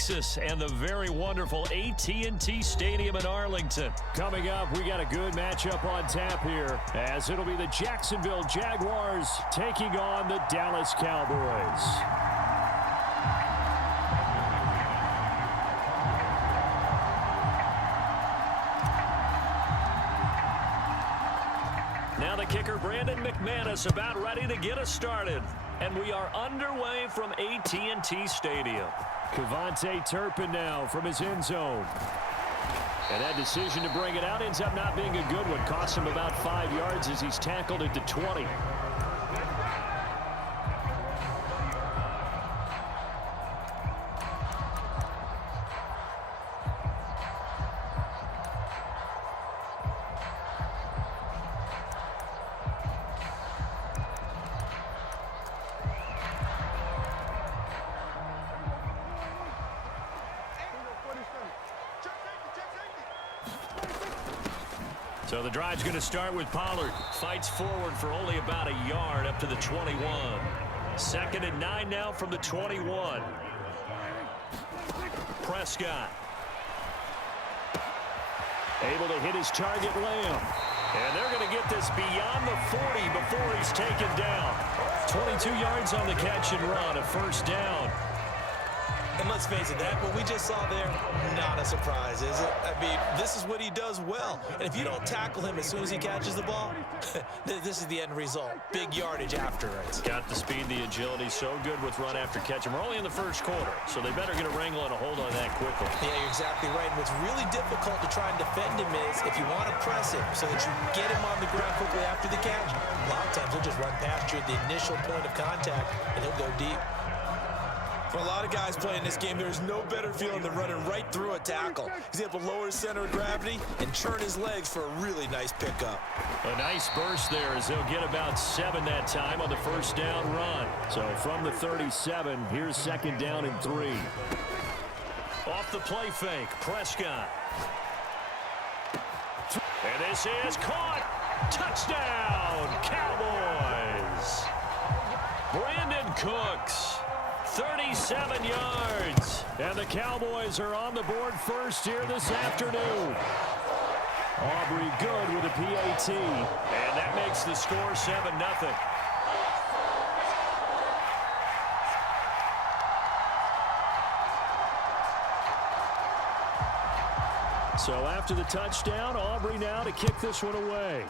Texas and the very wonderful AT&T Stadium in Arlington. Coming up, we got a good matchup on tap here, as it'll be the Jacksonville Jaguars taking on the Dallas Cowboys. Now the kicker, Brandon McManus, about ready to get us started. And we are underway from AT&T Stadium. Kevontae Turpin now from his end zone. And that decision to bring it out ends up not being a good one. Costs him about 5 yards as he's tackled at the 20. So the drive's going to start with Pollard. Fights forward for only about a yard up to the 21. 2nd and 9 now from the 21. Prescott. Able to hit his target, Lamb. And they're going to get this beyond the 40 before he's taken down. 22 yards on the catch and run, a first down. And let's face it, that what we just saw there, not a surprise, is it? I mean, this is what he does well. And if you don't tackle him as soon as he catches the ball, this is the end result. Big yardage after it. Got the speed, the agility, so good with run after catch. And we're only in the first quarter, so they better get a wrangle and a hold on that quickly. Yeah, you're exactly right. And what's really difficult to try and defend him is if you want to press him so that you get him on the ground quickly after the catch. A lot of times he'll just run past you at the initial point of contact, and he'll go deep. For a lot of guys playing this game, there's no better feeling than running right through a tackle. He's able to lower his center of gravity and turn his legs for a really nice pickup. A nice burst there as they'll get about 7 that time on the first down run. So from the 37, here's 2nd down and 3. Off the play fake, Prescott. And this is caught. Touchdown, Cowboys. Brandon Cooks. 37 yards. And the Cowboys are on the board first here this afternoon. Aubrey good with a PAT. And that makes the score 7-0. So after the touchdown, Aubrey now to kick this one away.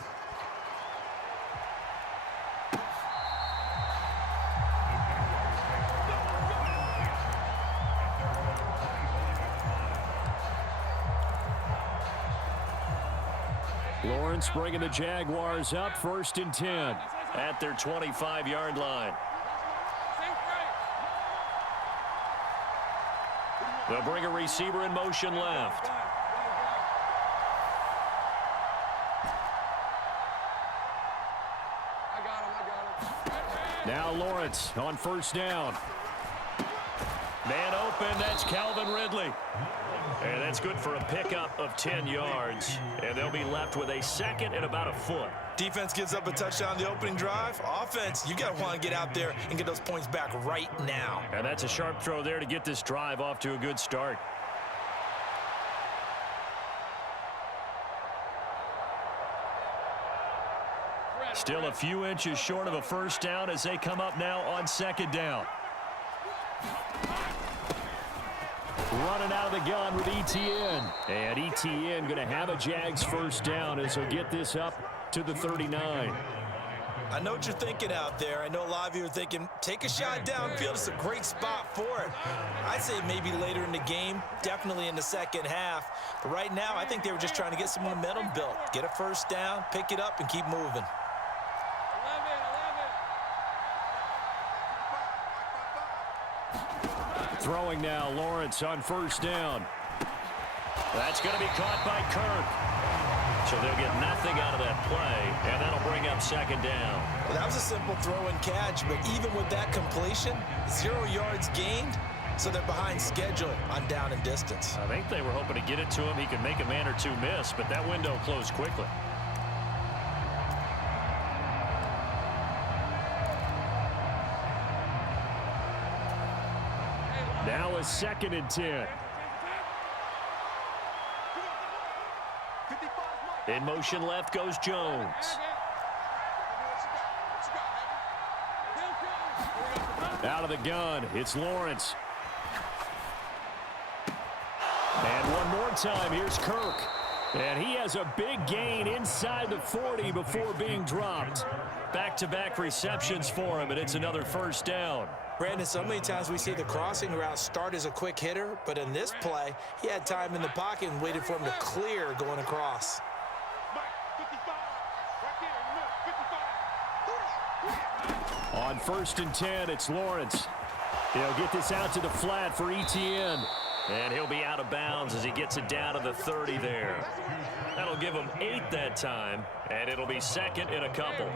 Lawrence bringing the Jaguars up 1st and 10 at their 25-yard line. They'll bring a receiver in motion left. Now Lawrence on 1st down. Man open, that's Calvin Ridley. And that's good for a pickup of 10 yards. And they'll be left with a 2nd and about a foot. Defense gives up a touchdown the opening drive. Offense, you got to want to get out there and get those points back right now. And that's a sharp throw there to get this drive off to a good start. Still a few inches short of a first down as they come up now on 2nd down. Running out of the gun with ETN. And ETN going to have a Jags first down as he'll get this up to the 39. I know what you're thinking out there. I know a lot of you are thinking, take a shot downfield. It's a great spot for it. I'd say maybe later in the game, definitely in the second half. But right now, I think they were just trying to get some momentum built. Get a first down, pick it up, and keep moving. Throwing now, Lawrence on 1st down. That's going to be caught by Kirk. So they'll get nothing out of that play, and that'll bring up 2nd down. Well, that was a simple throw and catch, but even with that completion, 0 yards gained, so they're behind schedule on down and distance. I think they were hoping to get it to him. He could make a man or two miss, but that window closed quickly. Now a 2nd and 10. In motion left goes Jones. Out of the gun, it's Lawrence. And one more time, here's Kirk. And he has a big gain inside the 40 before being dropped. Back-to-back receptions for him, and it's another first down. Brandon, so many times we see the crossing route start as a quick hitter, but in this play, he had time in the pocket and waited for him to clear going across. On 1st and 10, it's Lawrence. He'll get this out to the flat for Etienne. And he'll be out of bounds as he gets it down to the 30 there. That'll give him 8 that time, and it'll be 2nd and a couple.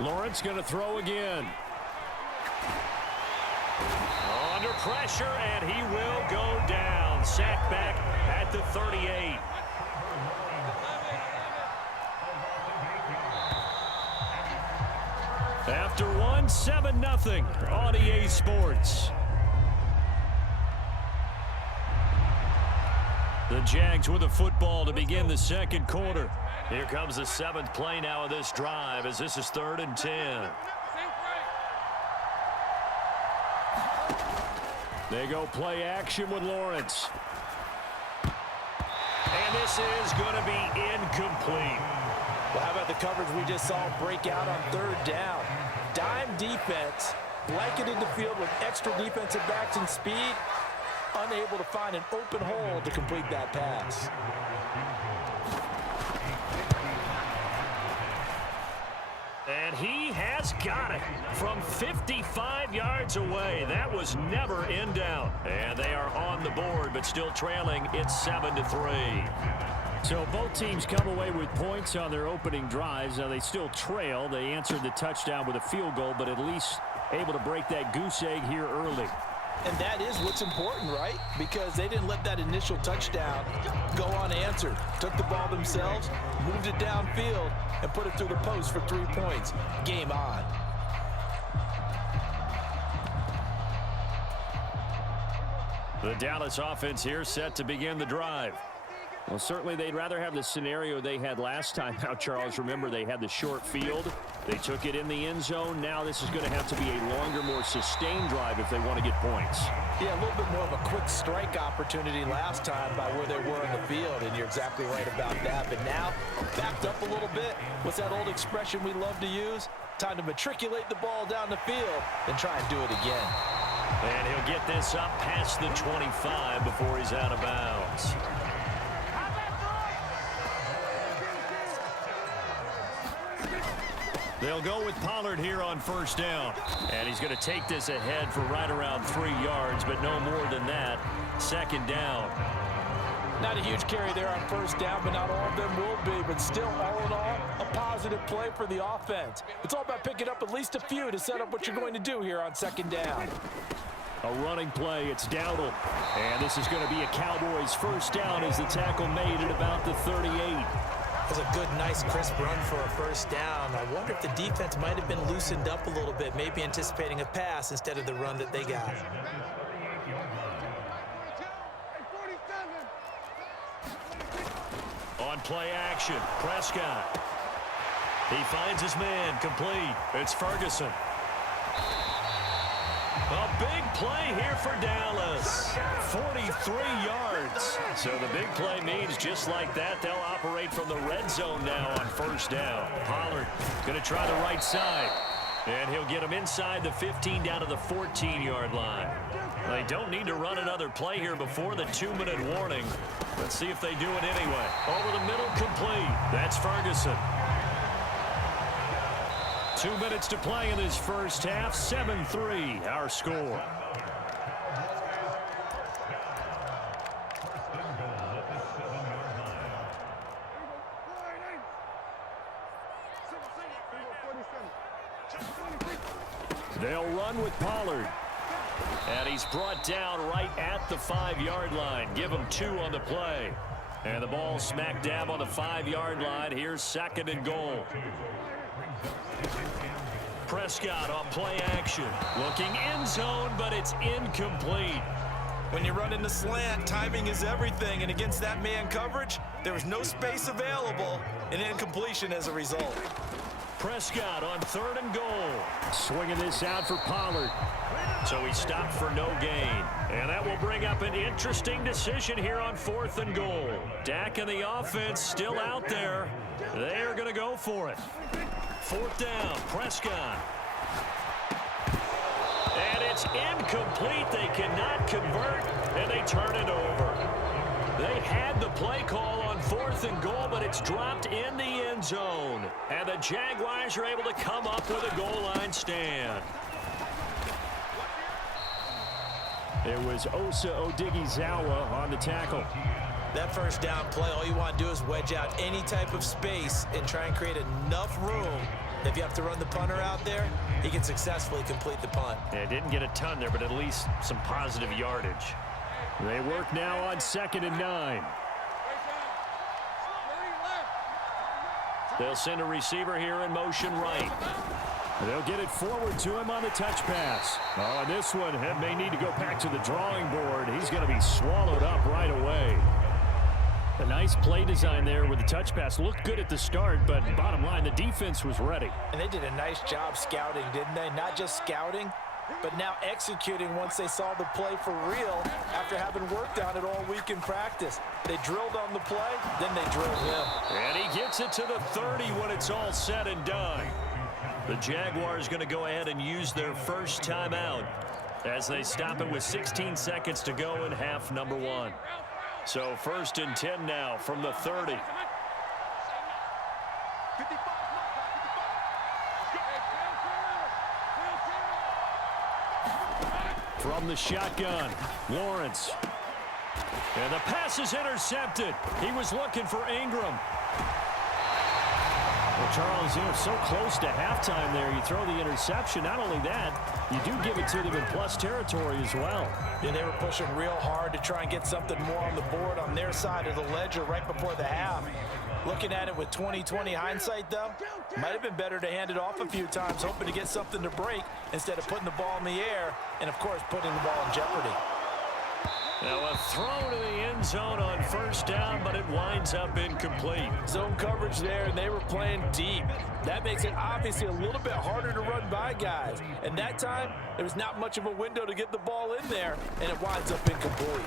Lawrence going to throw again. Under pressure, and he will go down. Sacked back at the 38. After one, 7-0 on EA Sports. The Jags with the football to begin the 2nd quarter. Here comes the 7th play now of this drive as this is 3rd and 10. They go play action with Lawrence. And this is going to be incomplete. Well, how about the coverage we just saw break out on 3rd down? Dime defense, blanketed the field with extra defensive backs and speed, unable to find an open hole to complete that pass. And he has got it from 55 yards away. That was never in doubt. And they are on the board, but still trailing. It's 7-3. So both teams come away with points on their opening drives. Now they still trail. They answered the touchdown with a field goal, but at least able to break that goose egg here early. And that is what's important, right? Because they didn't let that initial touchdown go unanswered. Took the ball themselves, moved it downfield, and put it through the post for 3 points. Game on. The Dallas offense here set to begin the drive. Well, certainly they'd rather have the scenario they had last time. Now, Charles, remember they had the short field. They took it in the end zone. Now this is going to have to be a longer, more sustained drive if they want to get points. Yeah, a little bit more of a quick strike opportunity last time by where they were in the field, and you're exactly right about that. But now, backed up a little bit. What's that old expression we love to use? Time to matriculate the ball down the field and try and do it again. And he'll get this up past the 25 before he's out of bounds. They'll go with Pollard here on 1st down. And he's going to take this ahead for right around 3 yards, but no more than that. 2nd down. Not a huge carry there on 1st down, but not all of them will be. But still, all in all, a positive play for the offense. It's all about picking up at least a few to set up what you're going to do here on 2nd down. A running play, it's Dowdle. And this is going to be a Cowboys 1st down as the tackle made at about the 38. That was a good, nice, crisp run for a 1st down. I wonder if the defense might have been loosened up a little bit, maybe anticipating a pass instead of the run that they got. On play action, Prescott. He finds his man, complete. It's Ferguson. A big play here for Dallas. 43 yards. So the big play means just like that, they'll operate from the red zone now on 1st down. Pollard going to try the right side. And he'll get him inside the 15 down to the 14-yard line. They don't need to run another play here before the 2-minute warning. Let's see if they do it anyway. Over the middle, complete. That's Ferguson. 2 minutes to play in this first half. 7-3, our score. They'll run with Pollard. And he's brought down right at the 5-yard line. Give him 2 on the play. And the ball smack dab on the 5-yard line. Here's 2nd and goal. Prescott on play action. Looking end zone, but it's incomplete. When you run in the slant, timing is everything. And against that man coverage, there was no space available. An incompletion as a result. Prescott on 3rd and goal. Swinging this out for Pollard. So he stopped for no gain. And that will bring up an interesting decision here on 4th and goal. Dak and the offense still out there. They are going to go for it. 4th down, Prescott. And it's incomplete. They cannot convert, and they turn it over. They had the play call on 4th and goal, but it's dropped in the end zone. And the Jaguars are able to come up with a goal line stand. It was Osa Odighizuwa on the tackle. That first down play, all you want to do is wedge out any type of space and try and create enough room. If you have to run the punter out there, he can successfully complete the punt. Yeah, didn't get a ton there, but at least some positive yardage. They work now on 2nd and 9. They'll send a receiver here in motion right. They'll get it forward to him on the touch pass. Oh, this one may need to go back to the drawing board. He's going to be swallowed up right away. A nice play design there with the touch pass. Looked good at the start, but bottom line, the defense was ready. And they did a nice job scouting, didn't they? Not just scouting, but now executing once they saw the play for real after having worked on it all week in practice. They drilled on the play, then they drilled him. And he gets it to the 30 when it's all said and done. The Jaguars going to go ahead and use their first timeout as they stop it with 16 seconds to go in half number 1. So 1st and 10 now from the 30. From the shotgun, Lawrence. And the pass is intercepted. He was looking for Ingram. Well, Charles, you know, so close to halftime there. You throw the interception. Not only that, you do give it to them in plus territory as well. Yeah, they were pushing real hard to try and get something more on the board on their side of the ledger right before the half. Looking at it with 20/20 hindsight, though, might have been better to hand it off a few times, hoping to get something to break instead of putting the ball in the air and, of course, putting the ball in jeopardy. Now a throw to the end zone on 1st down, but it winds up incomplete. Zone coverage there, and they were playing deep. That makes it obviously a little bit harder to run by guys. And that time, there was not much of a window to get the ball in there, and it winds up incomplete.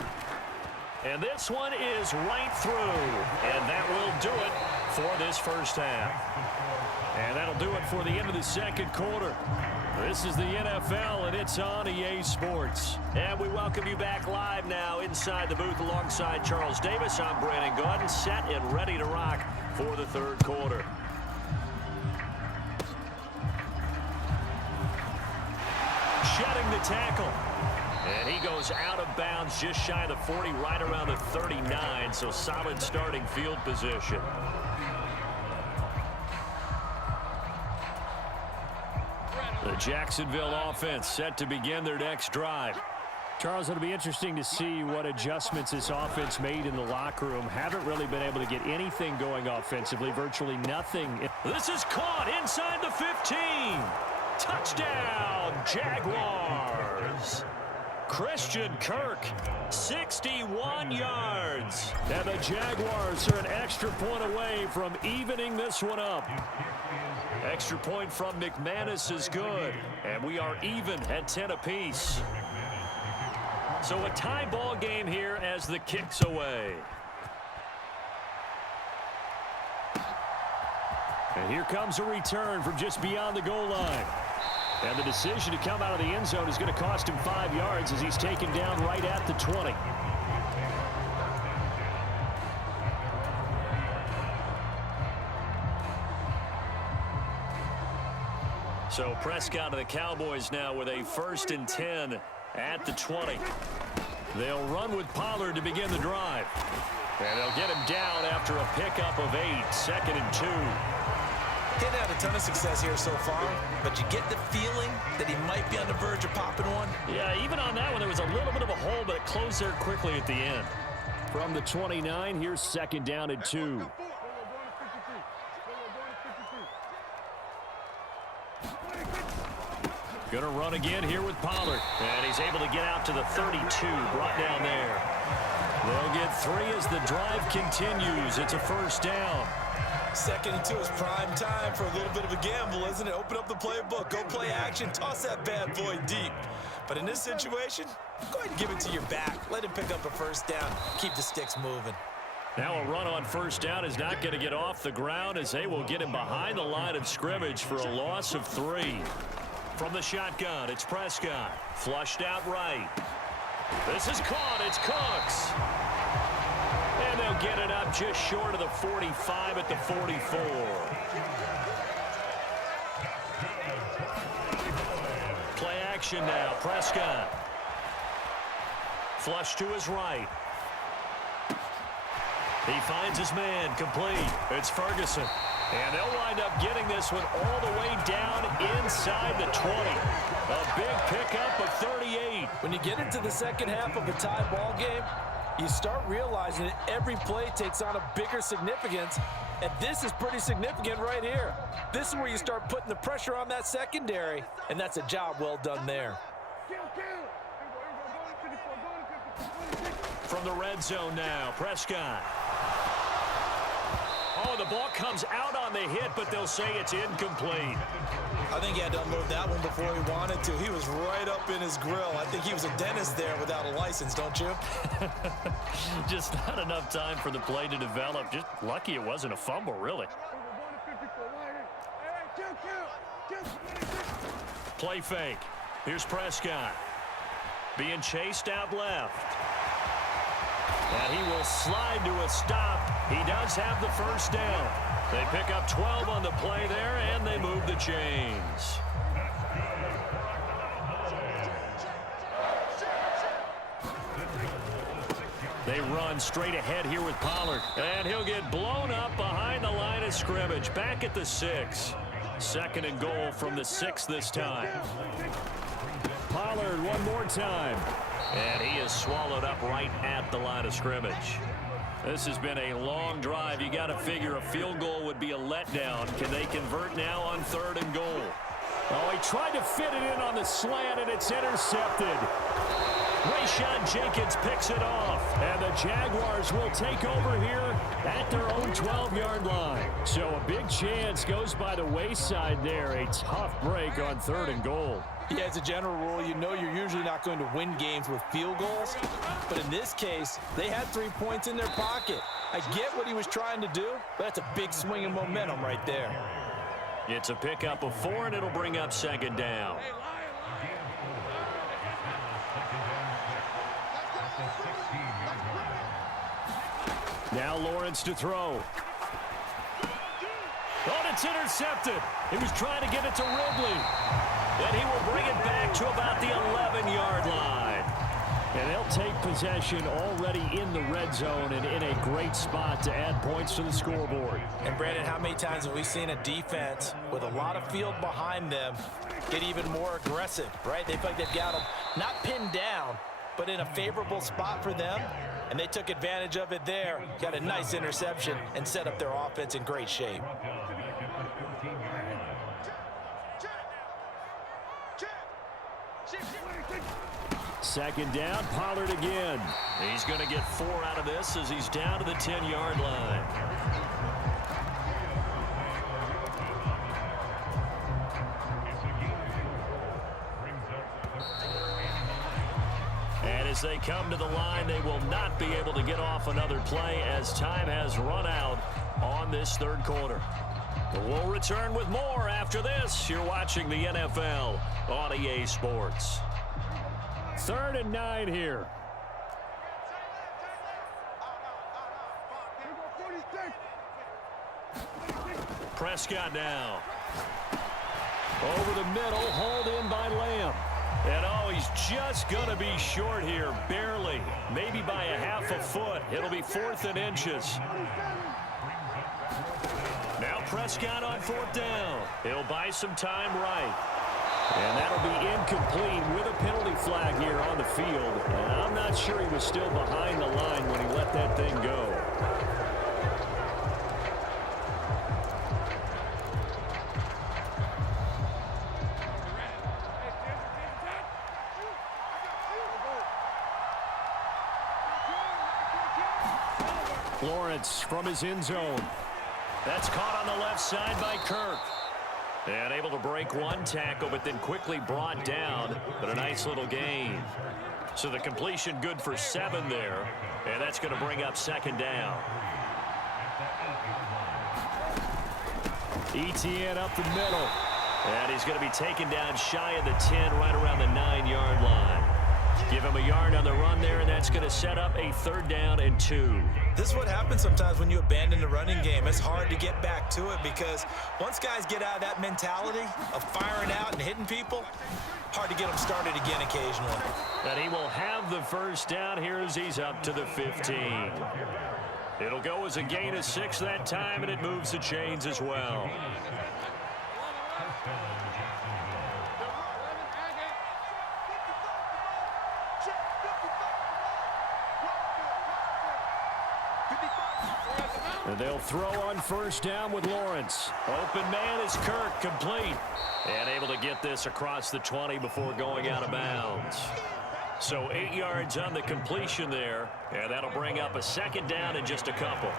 And this one is right through. And that will do it for this first half. And that'll do it for the end of the 2nd quarter. This is the NFL, and it's on EA Sports. And we welcome you back live now inside the booth alongside Charles Davis. I'm Brandon Gaudin, set and ready to rock for the 3rd quarter. Shedding the tackle. And he goes out of bounds just shy of the 40, right around the 39, so solid starting field position. The Jacksonville offense set to begin their next drive. Charles, it'll be interesting to see what adjustments this offense made in the locker room. Haven't really been able to get anything going offensively, virtually nothing. This is caught inside the 15. Touchdown, Jaguars. Christian Kirk, 61 yards. And the Jaguars are an extra point away from evening this one up. Extra point from McManus is good. And we are even at 10 apiece. So a tie ball game here as the kick's away. And here comes a return from just beyond the goal line. And the decision to come out of the end zone is going to cost him 5 yards as he's taken down right at the 20. So Prescott of the Cowboys now with a 1st and 10 at the 20. They'll run with Pollard to begin the drive. And they'll get him down after a pickup of 8, 2nd and 2. Didn't have a ton of success here so far, but you get the feeling that he might be on the verge of popping one. Yeah, even on that one, there was a little bit of a hole, but it closed there quickly at the end. From the 29, here's second down and 2. Going to run again here with Pollard. And he's able to get out to the 32, brought down there. They'll get 3 as the drive continues. It's a first down. 2nd and 2 is prime time for a little bit of a gamble, isn't it? Open up the playbook, go play action, toss that bad boy deep. But in this situation, go ahead and give it to your back. Let him pick up a first down. Keep the sticks moving. Now a run on first down is not going to get off the ground as they will get him behind the line of scrimmage for a loss of 3. From the shotgun, it's Prescott. Flushed out right. This is caught. It's Cooks. And they'll get it up just short of the 45 at the 44. Play action now. Prescott. Flush to his right. He finds his man. Complete. It's Ferguson. And they'll wind up getting this one all the way down inside the 20. A big pickup of 38. When you get into the second half of a tie ball game, you start realizing that every play takes on a bigger significance, and this is pretty significant right here. This is where you start putting the pressure on that secondary, and that's a job well done there. From the red zone now, Prescott. Oh, the ball comes out on the hit, but they'll say it's incomplete. I think he had to unload that one before he wanted to. He was right up in his grill. I think he was a dentist there without a license, don't you? Just not enough time for the play to develop. Just lucky it wasn't a fumble, really. Play fake. Here's Prescott. Being chased out left. And he will slide to a stop. He does have the first down. They pick up 12 on the play there, and they move the chains. They run straight ahead here with Pollard. And he'll get blown up behind the line of scrimmage. Back at the 6. 2nd and goal from the 6 this time. Pollard one more time. And he is swallowed up right at the line of scrimmage. This has been a long drive. You got to figure a field goal would be a letdown. Can they convert now on 3rd and goal? Oh, he tried to fit it in on the slant, and it's intercepted. Rayshon Jenkins picks it off, and the Jaguars will take over here at their own 12-yard line. So a big chance goes by the wayside there. A tough break on 3rd and goal. Yeah, as a general rule, you know you're usually not going to win games with field goals. But in this case, they had 3 points in their pocket. I get what he was trying to do, but that's a big swing of momentum right there. It's a pickup of 4, and it'll bring up 2nd down. Now Lawrence to throw. Oh, it's intercepted. He was trying to get it to Ridley. Then he will bring it back to about the 11-yard line. And they'll take possession already in the red zone and in a great spot to add points to the scoreboard. And, Brandon, how many times have we seen a defense with a lot of field behind them get even more aggressive, right? They feel like they've got them not pinned down, but in a favorable spot for them, and they took advantage of it there, got a nice interception, and set up their offense in great shape. Second down, Pollard again. He's going to get 4 out of this as he's down to the 10-yard line. And as they come to the line, they will not be able to get off another play as time has run out on this 3rd quarter. We'll return with more after this. You're watching the NFL on EA Sports. 3rd and 9 here. Prescott now. Over the middle, hauled in by Lamb. And oh, he's just going to be short here, barely. Maybe by a half a foot. It'll be 4th and inches. Now Prescott on 4th down. He'll buy some time right. And that'll be incomplete with a penalty flag here on the field. And I'm not sure he was still behind the line when he let that thing go. Lawrence from his end zone. That's caught on the left side by Kirk. And able to break one tackle, but then quickly brought down. But a nice little gain. So the completion good for 7 there. And that's going to bring up 2nd down. ETN up the middle. And he's going to be taken down shy of the 10, right around the 9-yard line. Give him a yard on the run there, and that's going to set up a 3rd down and 2. This is what happens sometimes when you abandon the running game. It's hard to get back to it because once guys get out of that mentality of firing out and hitting people, hard to get them started again occasionally. And he will have the 1st down here as he's up to the 15. It'll go as a gain of 6 that time, and it moves the chains as well. And they'll throw on 1st down with Lawrence. Open man is Kirk, complete. And able to get this across the 20 before going out of bounds. So 8 yards on the completion there. And that'll bring up a 2nd down and just a couple.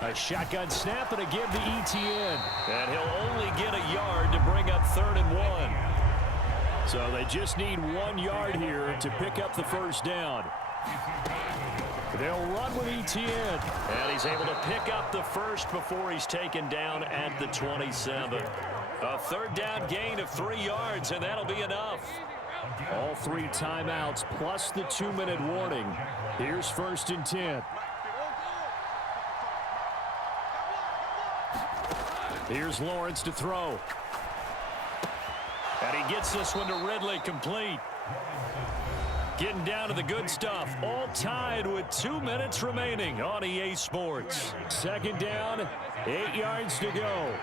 A shotgun snap and a give to ETN. And he'll only get a yard to bring up 3rd and 1. So they just need 1 yard here to pick up the 1st down. They'll run with ETN. And he's able to pick up the 1st before he's taken down at the 27. A 3rd down gain of 3 yards, and that'll be enough. All 3 timeouts plus the 2-minute warning. Here's 1st and 10. Here's Lawrence to throw. And he gets this one to Ridley, complete. Getting down to the good stuff. All tied with 2 minutes remaining on EA Sports. 2nd down, 8 yards to go.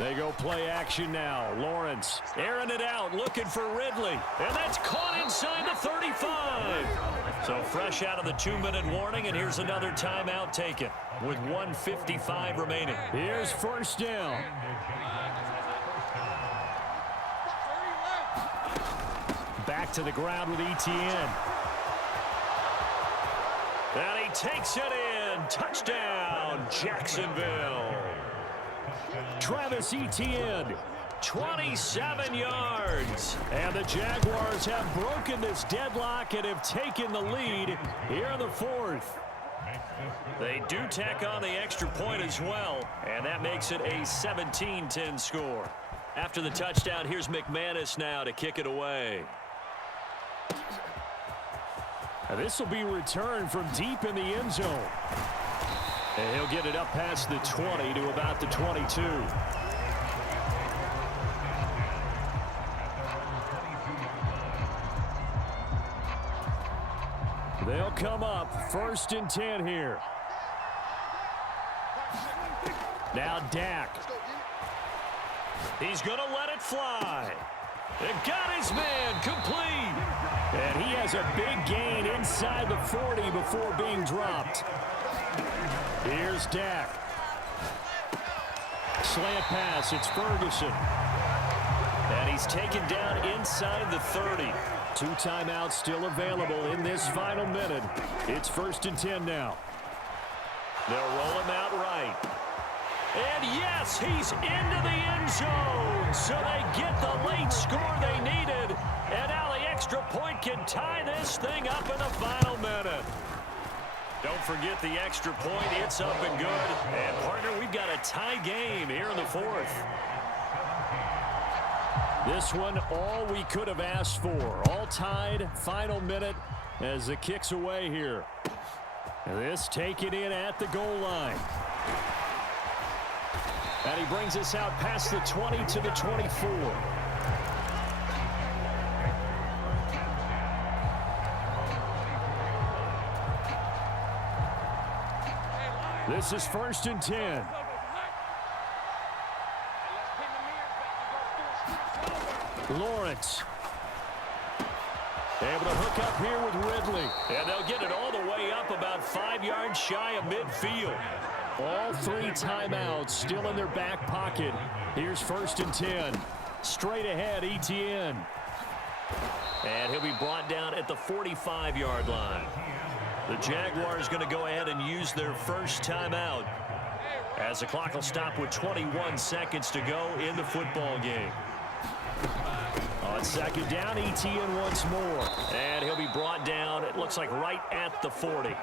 They go play action now. Lawrence airing it out, looking for Ridley. And that's caught inside the 35. So fresh out of the 2-minute warning, and here's another timeout taken with 1:55 remaining. Here's 1st down. Back to the ground with ETN. And he takes it in. Touchdown, Jacksonville. Travis Etienne, 27 yards. And the Jaguars have broken this deadlock and have taken the lead here in the 4th. They do tack on the extra point as well, and that makes it a 17-10 score. After the touchdown, here's McManus now to kick it away. And this will be returned from deep in the end zone. And he'll get it up past the 20 to about the 22. They'll come up 1st and 10 here. Now Dak. He's going to let it fly. It got his man, complete. And he has a big gain inside the 40 before being dropped. Here's Dak. Slant pass, it's Ferguson. And he's taken down inside the 30. 2 timeouts still available in this final minute. It's 1st and 10 now. They'll roll him out right. And yes, he's into the end zone. So they get the late score they needed. And now the extra point can tie this thing up in the final minute. Don't forget the extra point. It's up and good. And, partner, we've got a tie game here in the 4th. This one, all we could have asked for. All tied, final minute as the kick's away here. And this taken in at the goal line. And he brings us out past the 20 to the 24. This is 1st and 10. Lawrence. Able to hook up here with Ridley. And they'll get it all the way up about 5 yards shy of midfield. All 3 timeouts still in their back pocket. Here's 1st and 10. Straight ahead, ETN. And he'll be brought down at the 45-yard line. The Jaguars going to go ahead and use their first timeout as the clock will stop with 21 seconds to go in the football game. On 2nd down, ETN once more. And he'll be brought down, it looks like right at the 40.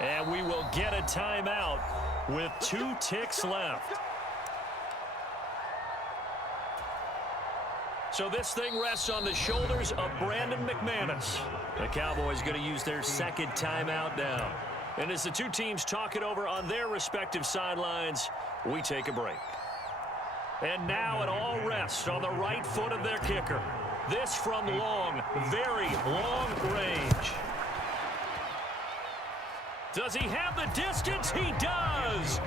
And we will get a timeout with 2 ticks left. So this thing rests on the shoulders of Brandon McManus. The Cowboys going to use their 2nd timeout now. And as the 2 teams talk it over on their respective sidelines, we take a break. And now it all rests on the right foot of their kicker. This from long, very long range. Does he have the distance? He does!